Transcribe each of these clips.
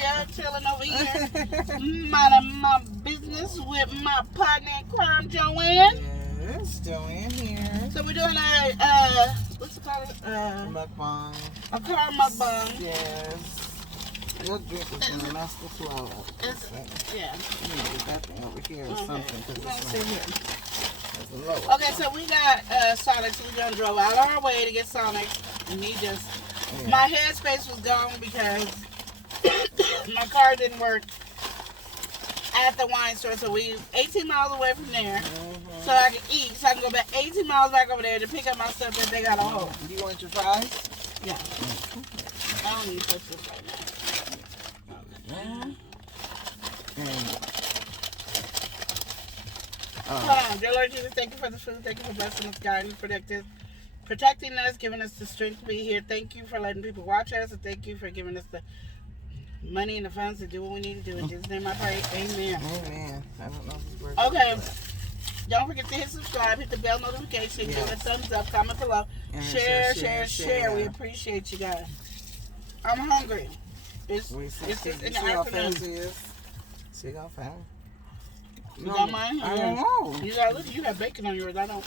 here, chilling over here, minding my business with my partner in crime, Joanne. Yes, Joanne here. So we're doing a what's it called? Mukbang. A car mukbang. Yes. Your drink is in the master flow. Yeah. You need to get that thing over here or something. Let's sit here. It's low. Okay, so we got Sonic. So we done drove out of our way to get Sonic, and he just my headspace was gone because my car didn't work at the wine store. So we 18 miles away from there, so I can eat. So I can go back 18 miles back over there to pick up my stuff that they got on hold. Do you want your fries? Yeah. I don't need to touch this right now. Hold on. Dear Lord Jesus, thank you for this food. Thank you for blessing us, guiding, protecting us, giving us the strength to be here. Thank you for letting people watch us, and thank you for giving us the money and the funds to do what we need to do. In Jesus' name I pray. Amen. Amen. I don't know if it's working. Okay. Don't forget to hit subscribe, hit the bell notification, give it a thumbs up, comment below, And share. We appreciate you guys. I'm hungry. It's just in the afternoon. See how fast? You got mine? I don't know. You got look. You have bacon on yours. I don't.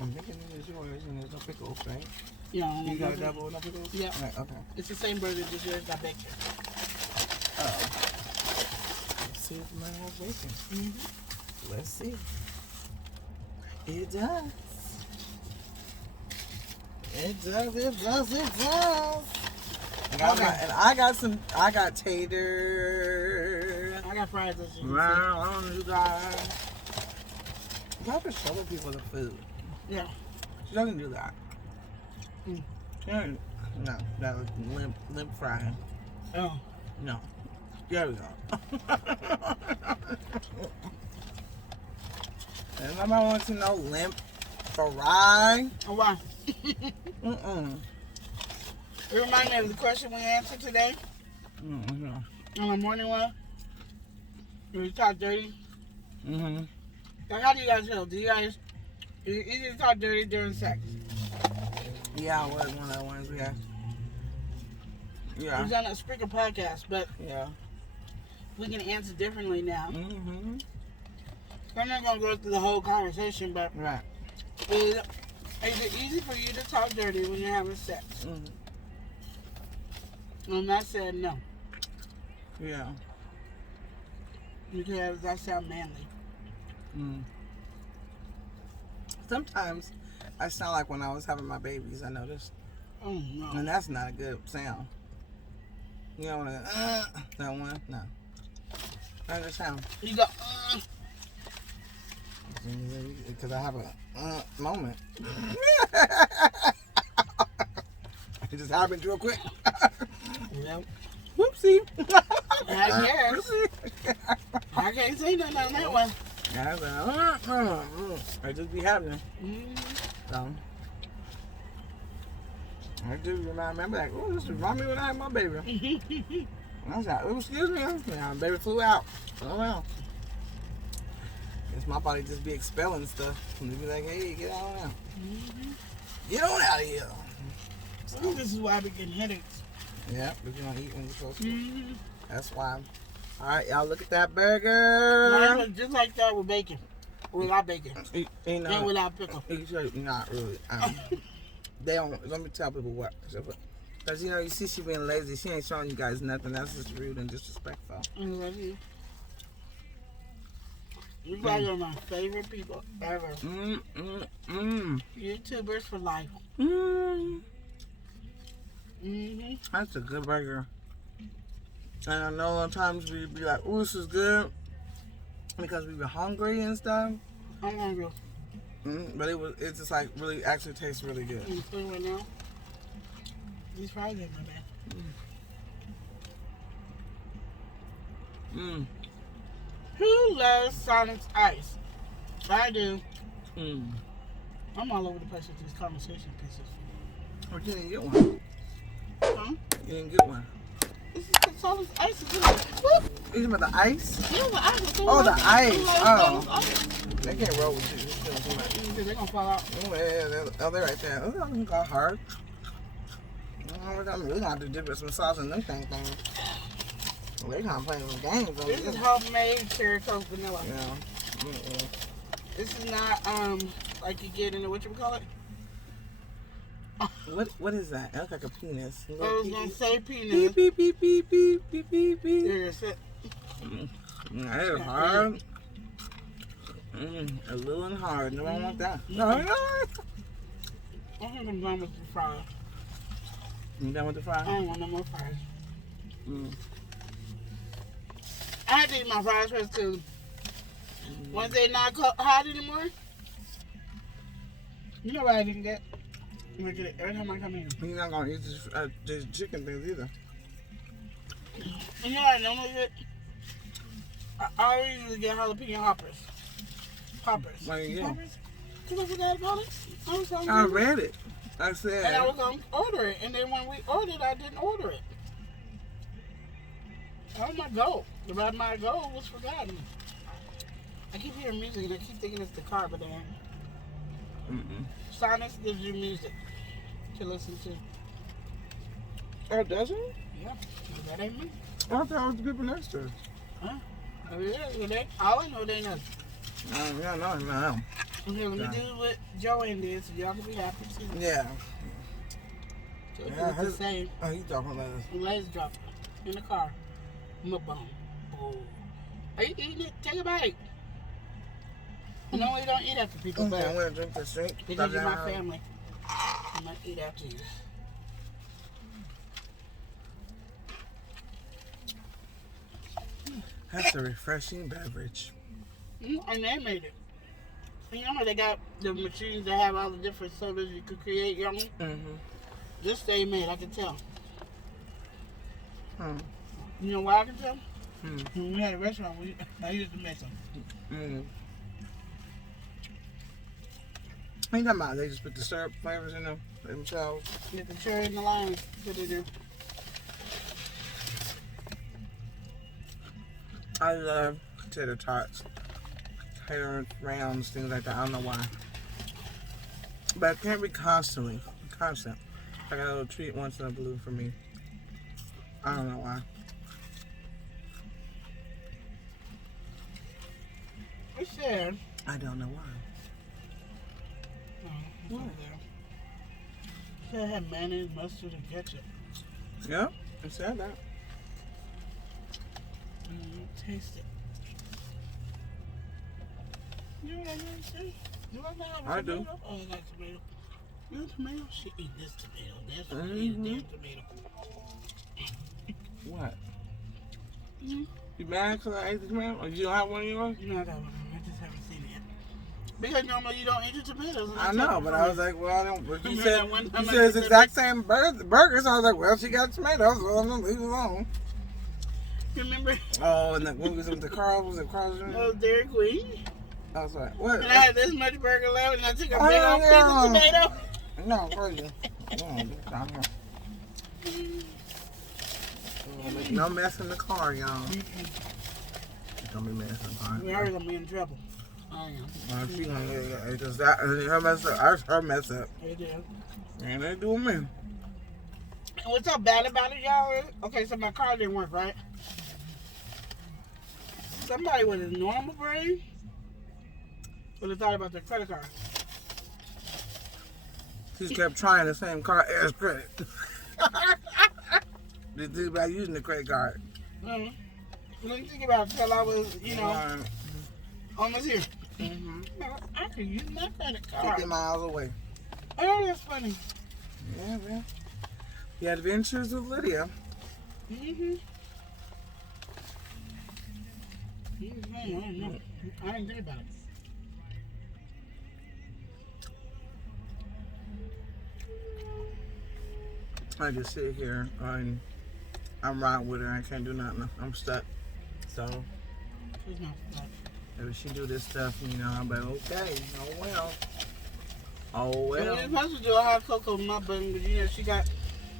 I'm thinking it is yours and there's no pickles, right? Yeah. You got a double with no pickles? Yeah. Right, okay. It's the same burger, just yours got bacon. Oh. Let's see if mine has bacon. Let's see. It does. It does. And I got tater. I got fries as you can Round, you guys. Y'all can show people the food. see. Yeah. She doesn't do that. No, that was limp frying. Oh. No. There we go. And nobody wants to know limp fry. Oh, wow. It It reminds me of the question we answered today on the morning one. We talk dirty. Like, how do you guys feel? Do you guys easy to talk dirty during sex? Yeah, it was one of the ones we had. Yeah. It was on a Spreaker podcast, but Yeah. we can answer differently now. Mm-hmm. I'm not going to go through the whole conversation, but Right. is it easy for you to talk dirty when you're having sex? And I said no, Yeah. because that sounds manly. Sometimes I sound like when I was having my babies, I noticed. Oh, no. And that's not a good sound. You don't want to, that one? No. How's it sound? You go, Because I have a moment. It just happened real quick. Yep. Whoopsie. I guess. I can't say nothing on that one. Yeah, it just be happening. So, I just remember like, oh, this remind me when I had my baby. And I was like, oh, excuse me. Yeah, baby flew out. Oh, well. Guess my body just be expelling stuff. And they be like, hey, get on out. Get on out of here. So, this is why I be getting headaches. Yeah, but you don't eat when you're supposed to. That's why. All right, y'all, look at that burger. Mine was just like that with bacon. Without bacon. And without pickle. Not really. They don't. Let me tell people what. Because, you see she being lazy. She ain't showing you guys nothing. That's just rude and disrespectful. I love you. You guys are my favorite people ever. YouTubers for life. That's a good burger. And I know a lot of times we'd be like, oh, this is good. Because we were hungry and stuff. I'm hungry. But it's just like really, actually tastes really good. You feel right now? These fries ain't my bad. Who loves Sonic's Ice? I do. I'm all over the place with these conversation pieces. Oh, you didn't get one. Huh? You didn't get one. This is Sonic's Ice. Is in it. Whoop. You talking about the ice? Yeah, the ice. Oh, the ice. Oh. Ice. They can't roll with you. It's too much. because they're gonna fall out. Oh, yeah, they're right there. Oh, that got hard. We're gonna have to dip it some sauce in them things. They're kind of playing some games. This is homemade cherry Coke vanilla. Yeah. This is not like you get in the whatchamacallit. What is that? It looks like a penis. I was gonna say penis. Beep beep beep beep beep beep beep beep. There's it. That is hard. A little and hard. No, I don't want that. No. I think I'm done with the fries. You done with the fries? I don't want no more fries. I had to eat my fries first because once they not hot anymore, you know what I didn't get? I'm gonna get it every time I come in. You're not gonna eat this chicken things either. You know what I normally get? I always usually get jalapeno hoppers. Poppers. What do you get? Poppers? Because I forgot about it. I read it. I said. And I was going to order it. And then when we ordered, I didn't order it. That was my goal. My goal was forgotten. I keep hearing music and I keep thinking it's the car, but then Sonics gives you music to listen to. Oh, does it? Yeah. That ain't me. I thought it was the people next to us. Huh? Oh, yeah. All I know, they know. No. Okay, let me do what Joanne did so y'all can be happy too. Yeah. So it's the same. Oh, you talking about this? Let's drop it in the car. Mukbang. Oh. Are you eating it? Take a bite. No, we don't eat after people, but I'm going to drink this drink. because you're my family, I'm going to eat after you. That's a refreshing beverage. And they made it. You know how they got the machines that have all the different sodas you could create your own? This they made, I can tell. You know why I can tell? When we had a restaurant, I used to make them. Ain't that about? They just put the syrup flavors in them themselves. Get the cherry and the lime, put it in. I love tater tots, tater rounds, things like that. I don't know why, but it can't be constant. I got a little treat once in a blue for me. I don't know why. It's there. I don't know why. What? It had mayonnaise, mustard, and ketchup. Yep, it said that. Taste it. You know what I mean? See? Do I not have I tomato? do. Oh, I got tomato. You want tomato? She eat this tomato. That's what eat damn tomato. What? You mad because I ate the tomato? Or you don't have one of yours? No, I got one. I just haven't seen it yet. Because normally you don't eat your tomatoes. I know, but I was like, well, I don't. But you said I it's the exact same burger, so I was like, well, she got tomatoes, so I'm gonna leave it alone. Remember? Oh, and when was it with the Carl? Was it Carl's? Oh, Dairy Queen. I was like, what? And I had this much burger left, and I took a big old piece of tomato. No, crazy. No mess in the car, y'all. Don't be messing in the car. We are gonna be in trouble. I am. She gonna get it because that her mess up. Her mess up. They do. And they doing me. And what's so bad about it, y'all? Okay, so my car didn't work, right? Somebody with a normal brain would have thought about their credit card. She just kept trying the same card as credit. Just think about using the credit card. I didn't think about it until I was, almost here. I can use my credit card. 50 miles away. Oh, that's funny. Yeah, man. The Adventures of Lydia. I don't know. I didn't think about it. I just sit here and I'm riding with her. I can't do nothing. I'm stuck. So She's not stuck. if she do this stuff, I'm like, okay, oh well. Oh well. We're supposed to do a hot cocoa muffin, but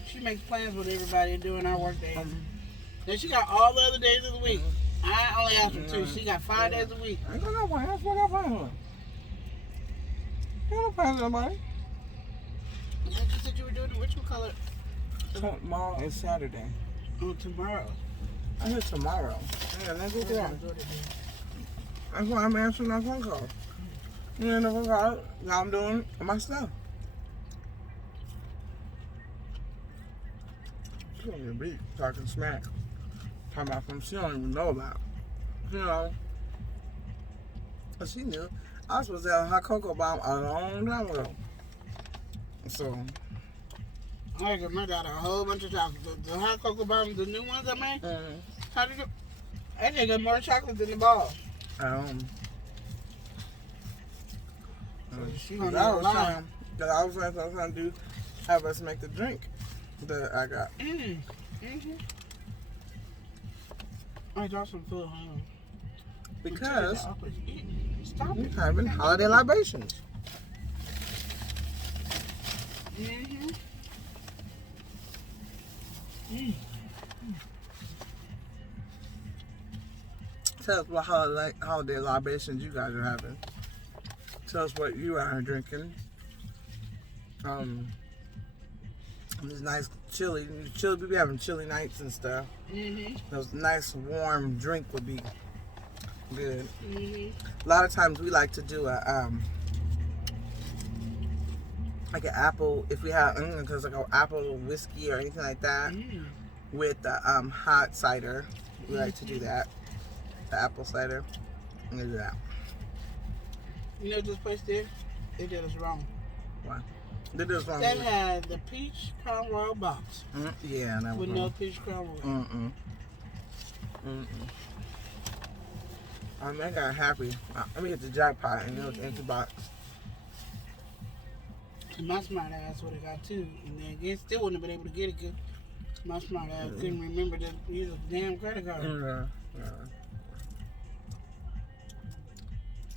she makes plans with everybody doing our work days. Then she got all the other days of the week. I only asked for 2. She got 5 days a week. I ain't got no one. That's what I'm fine with. don't plans with nobody. You said you were doing the ritual color. Tomorrow is Saturday. Oh, tomorrow. I said tomorrow. Yeah, let's do that. That's why I'm answering my phone call. You know, no phone call. Now I'm doing my stuff. She's on your beat, talking smack. Talking about something she don't even know about. You know. But she knew. I was supposed to have a hot cocoa bomb a long time ago. So. I got my daughter a whole bunch of chocolate. The hot cocoa bombs, the new ones I made. How did you? I think got more chocolate than the ball. She gonna I was trying to do, have us make the drink that I got. I dropped some food, Because Stop we're it. having holiday libations. Tell us what holiday libations you guys are having. Tell us what you are drinking. These nice chili. We be having chili nights and stuff. Those nice warm drink would be good. A lot of times we like to do a like an apple, if we have because like an apple whiskey or anything like that with the hot cider. We like to do that. The apple cider. I'm gonna do that. You know what this place did? They did us wrong. Why? They did us wrong. They had the peach crown royal box. Yeah, that was with no peach crown royal. I got happy. Let me get the jackpot and it was empty box. And my smart ass would have got two. And then again, still wouldn't have been able to get it because my smart ass couldn't remember to use a damn credit card. Yeah.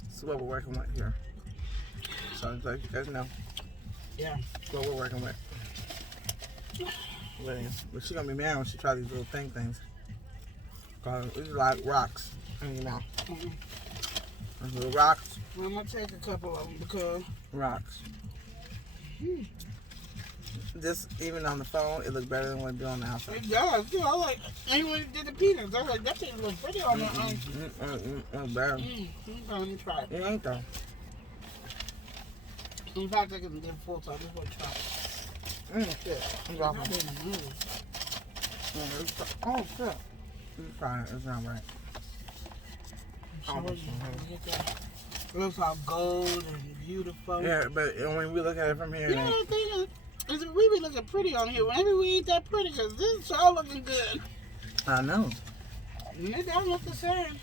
This is what we're working with here. So it's like you guys know. Yeah. That's what we're working with. But she's gonna be mad when she tries these little things. Cause these are like rocks. You know. Those little rocks. Well, I'm gonna take a couple of them because rocks. This, even on the phone, it looks better than what it do on the outside. it does. You know, I like, even when you did the peanuts, I was like, that thing looks pretty on the That's bad. let me try it. It ain't though. In fact, I can get full, so I just want to try it. Shit. It's I awful. didn't move. Oh, shit. It's fine. It's not right. It looks all gold and beautiful. Yeah, but when we look at it from here, You know what the thing is we be looking pretty on here. Maybe we ain't that pretty because this is all looking good. I know. And it don't look the same.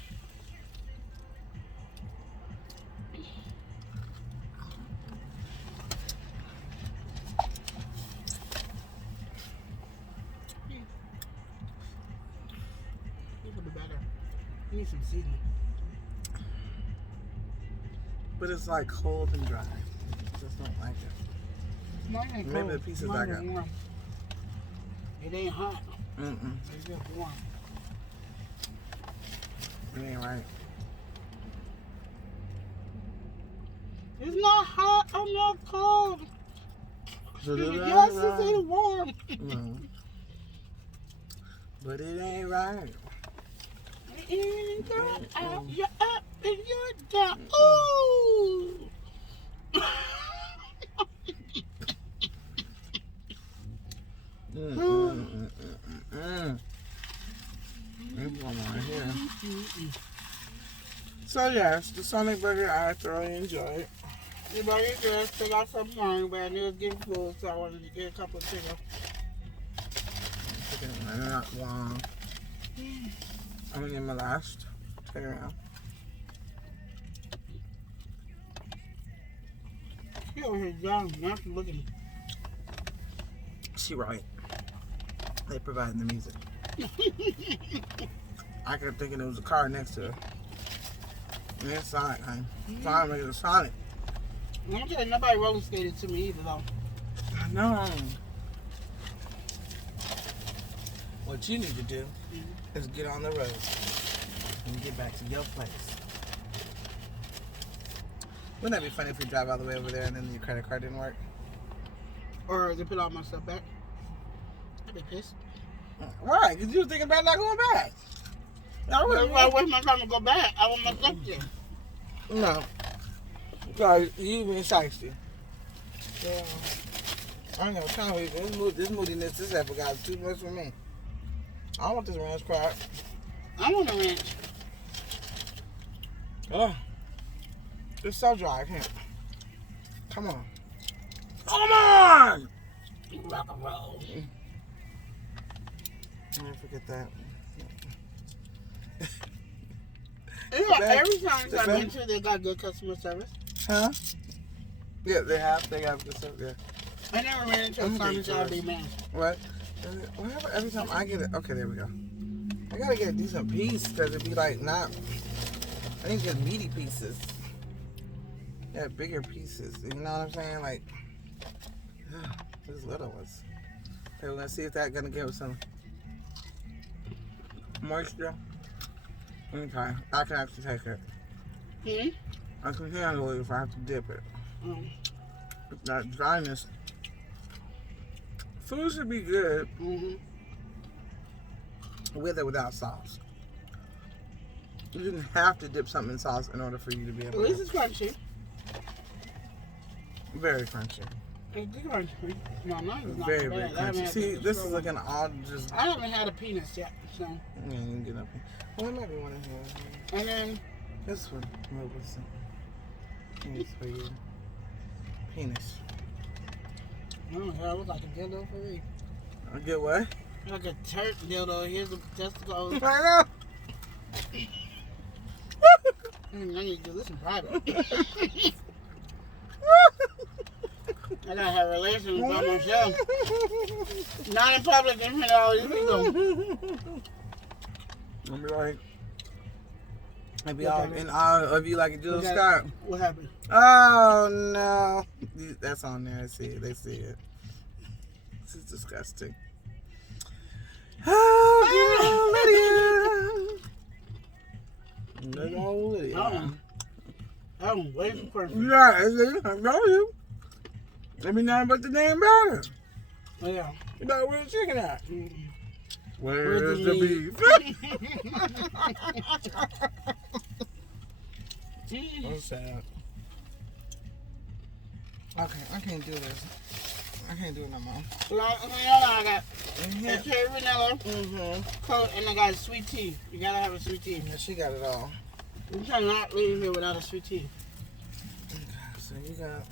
It could be better. You need some seasoning. But it's like cold and dry. I just don't like it. Mine ain't Maybe cold. the pieces Mine I is got. warm. It ain't hot. It's just warm. It ain't right. It's not hot. I'm not cold. So it ain't Yes, right. it's warm. No. But it ain't right. In your out, you're up and you're down. Ooh. This one right here. So yes, the Sonic Burger I thoroughly enjoyed. The burger just took out some wine, but I knew it was getting full, so I wanted to get a couple of chicken. Chicken not long. I'm gonna get my last. Check it out. She over here down, now she's looking. She right. They providing the music. I kept thinking it was a car next to her. And it's Sonic, honey. Sonic making a Sonic. I'm gonna tell you, nobody roller skated to me either, though. I know. What you need to do is get on the road and get back to your place. Wouldn't that be funny if we drive all the way over there and then your credit card didn't work? Or they put all my stuff back. I'd be pissed. Why? Because you were thinking about not going back. I waste my time to go back. I want my stuff there. No. Sorry, you being shiesty. Yeah. I ain't got time with this moodiness. This ever got too much for me. I don't want this ranch crab. I want a ranch. Oh. It's so dry. I can't. Come on. Come on! Rock and roll. Never forget that. Every time I've been to, they got good customer service. Huh? Yeah, they have. They have good stuff. Yeah. I never ran into a Simon Job Big Man. What? Whatever. Every time I get it. Okay, there we go. I gotta get a decent piece because it'd be like not. I need to get meaty pieces. Yeah, bigger pieces. You know what I'm saying? Like these little ones. Okay, we're gonna see if that's gonna give us some moisture. Okay, I can actually take it. Hmm? I can handle it if I have to dip it. Mm. That dryness. Food should be good with or without sauce. You didn't have to dip something in sauce in order for you to be able At to. least it's crunchy. Very crunchy. It's crunchy. No, mine is not Very, bad. very I haven't crunchy. had See, the this is struggle. like an odd just. I haven't had a penis yet, so. Yeah, you can get up here. Well, there might be one in here. And then This one. What was it? Penis for you. Penis. oh, that looks like a dildo for me. I get what? Like a turd dildo. Here's the testicles. I know. I need to do this in private. I gotta have relations by myself. Not in public in front of all these people. I'll be like, I'd be all in awe of you like a Jill Scott. What happened? Oh no, that's on there. I see it. They see it. This is disgusting. Oh, Lydia. Good old Lydia. I'm way too perfect. Yeah, I know you. Let me know about the name better. Yeah. You know where the chicken at? Mm-mm. Where's the beef? What's sad. Okay, I can't do this. I can't do it no more. I got a cherry vanilla coat and I got a sweet tea. You gotta have a sweet tea. Yeah, she got it all. You cannot leave here without a sweet tea. Okay, so you got.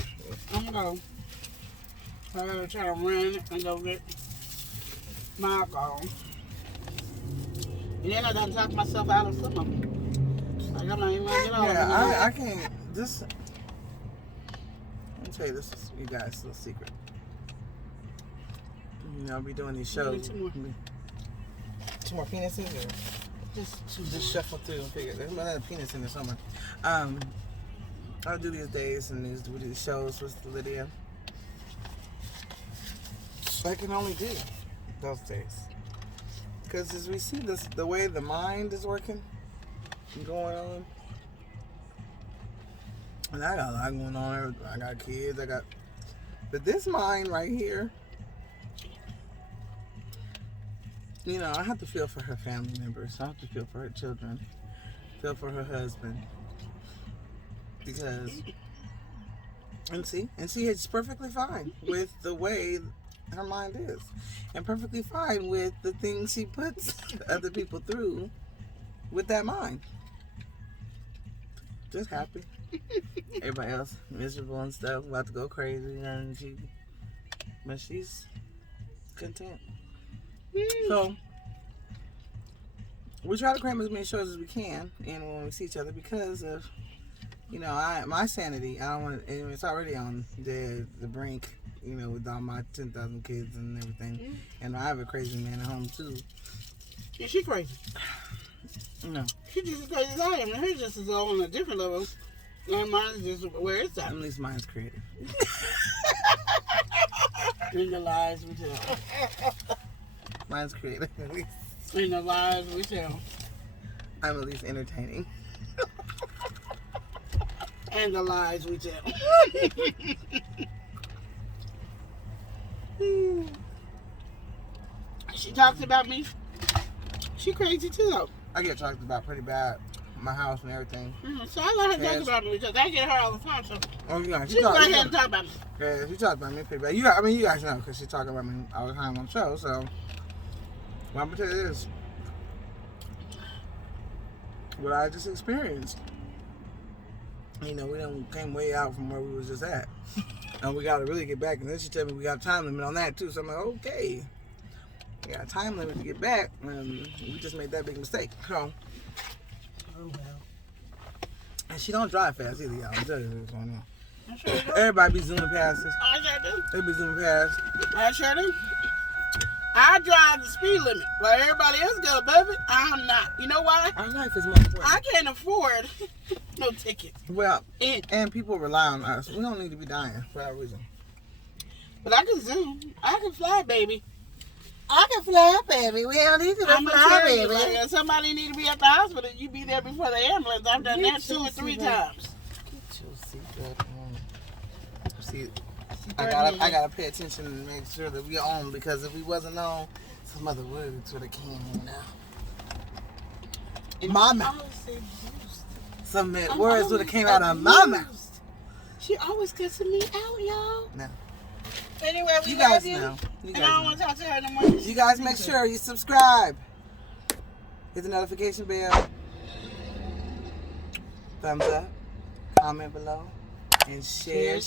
I'm gonna go. I gotta try to run and go get my alcohol. And then I done talk myself out of some of them. Like I'm not even gonna get all of them. Yeah, I can't. This. Let me tell you, this is you guys a little secret. You know, I'll be doing these shows. Two more penises, or just shuffle through and figure. There's another penis in there somewhere. I'll do these days and these shows with Lydia. I can only do those days. Because as we see this, the way the mind is working and going on, and I got a lot going on. I got kids. But this mind right here, you know, I have to feel for her family members. I have to feel for her children. Feel for her husband. Because, and she is perfectly fine with the way her mind is, and perfectly fine with the things she puts other people through with that mind. Just happy. Everybody else miserable and stuff, about to go crazy, and but she's content. So we try to cram as many shows as we can, and when we see each other, because of, you know, my sanity. I don't want to. It's already on the brink. You know, with all my 10,000 kids and everything. And I have a crazy man at home, too. Yeah, she crazy. No. She just as crazy as I am. And hers just is on a different level. And mine's just where it's at. At least mine's creative. In the lies we tell. Mine's creative, at least. In the lies we tell. I'm at least entertaining. And the lies we tell. She talks about me. She crazy too, though. I get talked about pretty bad. My house and everything. So I let her talk about me because I get her all the time. So Oh yeah, she go ahead and talk about me. Yeah, she talks about me pretty bad. You guys know because she talking about me all the time on the show. So, well, I'm gonna tell you this: what I just experienced. You know, we done came way out from where we was just at, and we got to really get back. And then she told me we got a time limit on that too. So I'm like, okay, we got a time limit to get back, and we just made that big mistake. So. Oh well. And she don't drive fast either, y'all. I'm telling you what's going on. I sure do. Everybody be zooming past us. I sure do. They be zooming past. I sure do. I drive the speed limit. While everybody else go above it, I'm not. You know why? Our life is more important. I can't afford no ticket. Well, and people rely on us. We don't need to be dying for that reason. But I can zoom. I can fly, baby. I can fly, baby. We don't need to I'm gonna tell you, like, if somebody need to be at the hospital, you be there before the ambulance. I've done that 2 or 3 times. Get your seatbelt on. See, I gotta pay attention and make sure that we're on, because if we wasn't on, some other words would have came out. My mouth. Some words would have came out of my mouth. She always cussing me out, y'all. No. Anyway, we You guys love you. know. You And I guys don't know. want to talk to her no more. You guys make sure you subscribe. Hit the notification bell. Thumbs up. Comment below. And share.